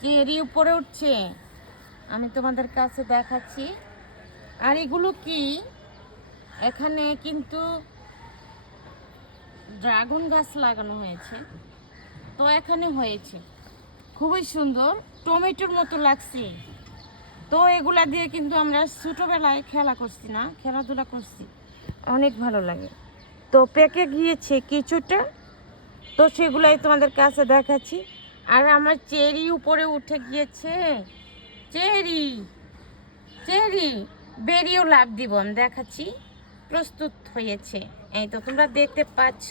Cherry উপরে উঠছে, আমি তোমাদের কাছে দেখাচ্ছি। আর এগুলো কি, এখানে কিন্তু ড্রাগন গাছ লাগানো হয়েছে। তো এখানে হয়েছে খুবই সুন্দর, টমেটোর মতো লাগছে। তো এগুলা দিয়ে কিন্তু আমরা ছোটোবেলায় খেলা করছি, না খেলাধুলা করছি, অনেক ভালো লাগে। তো পেকে গিয়েছে কিছুটা, তো সেগুলাই তোমাদের কাছে দেখাচ্ছি। আর আমার চেরি উপরে উঠে গিয়েছে, চেরি চেরি বেরিয়েও লাভ দিব, আমি দেখাচ্ছি। প্রস্তুত হয়েছে, এই তো তোমরা দেখতে পাচ্ছ,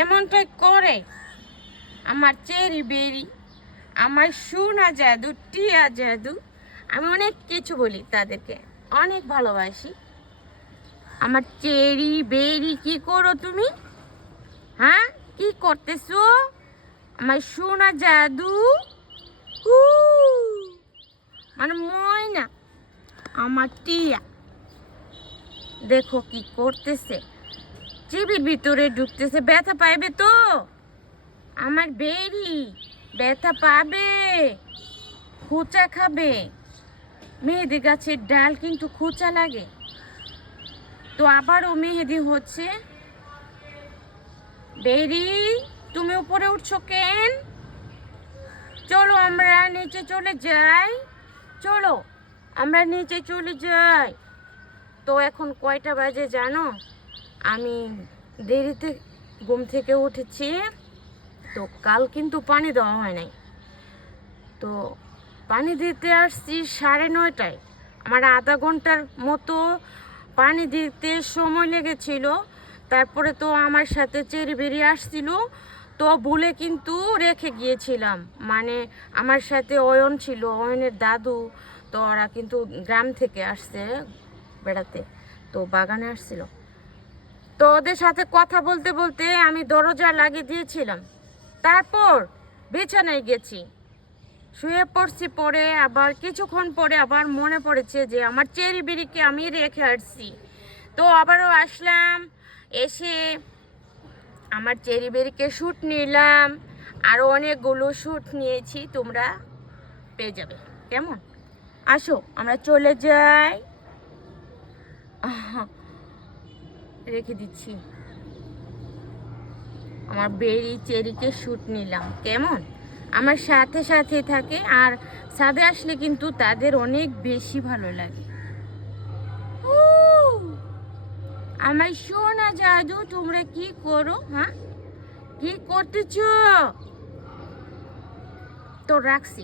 এমনটাই করে আমার চেরি বেরি, আমার সোনা জাদু, টিয়া জাদু। আমি অনেক কিছু বলি তাদেরকে, অনেক ভালোবাসি। আমার চেরি বেরি, কি করো তুমি? হ্যাঁ, কি করতেছো আমার সোনা জাদু? হু, মানে ময়না, আমার টিয়া দেখো কি করতেছে, চিবির ভিতরে ঢুকতেছে। ব্যথা পাইবে তো আমার বেরি, ব্যথা পাবে, খোঁচা খাবে। মেহেদি গাছের ডাল কিন্তু খোঁচা লাগে। তো আবারও মেহেদি হচ্ছে। বেরি, তুমি উপরে উঠছো কেন? চলো আমরা নিচে চলে যাই, চলো আমরা নিচে চলে যাই। তো এখন কয়টা বাজে জানো? আমি দেরিতে ঘুম থেকে উঠেছি, তো কাল কিন্তু পানি দেওয়া হয় নাই। তো পানি দিতে আসছি 9:30টায়। আমার আধা ঘন্টার মতো পানি দিতে সময় লেগেছিল। তারপরে তো আমার সাথে চেরি বেরিয়ে আসছিল, তো ভুলে কিন্তু রেখে গিয়েছিলাম। মানে আমার সাথে অয়ন ছিল, অয়নের দাদু। তো ওরা কিন্তু গ্রাম থেকে আসছে বেড়াতে, তো বাগানে আসছিল। তো ওদের সাথে কথা বলতে বলতে আমি দরজা লাগিয়ে দিয়েছিলাম। তারপর বিছানায় গেছি, শুয়ে পড়ছি। পরে আবার কিছুক্ষণ পরে আবার মনে পড়েছে যে আমার চেরি বেরিকে আমি রেখে আসছি। তো আবারও আসলাম, এসে আমার চেরি বেরিকে শ্যুট নিলাম। আরও অনেকগুলো শ্যুট নিয়েছি, তোমরা পেয়ে যাবে। কেমন? আসো আমরা চলে যাই। রেখে দিচ্ছি, আমার বেরি চেরিকে শ্যুট নিলাম। কেমন? আমার সাথে সাথে থাকে, আর সাথে আসলে কিন্তু তাদের অনেক বেশি ভালো লাগে। আমার সোনা জাদু, তোমরা কি করো? হ্যাঁ, কি করতেছ? তো রাখছি।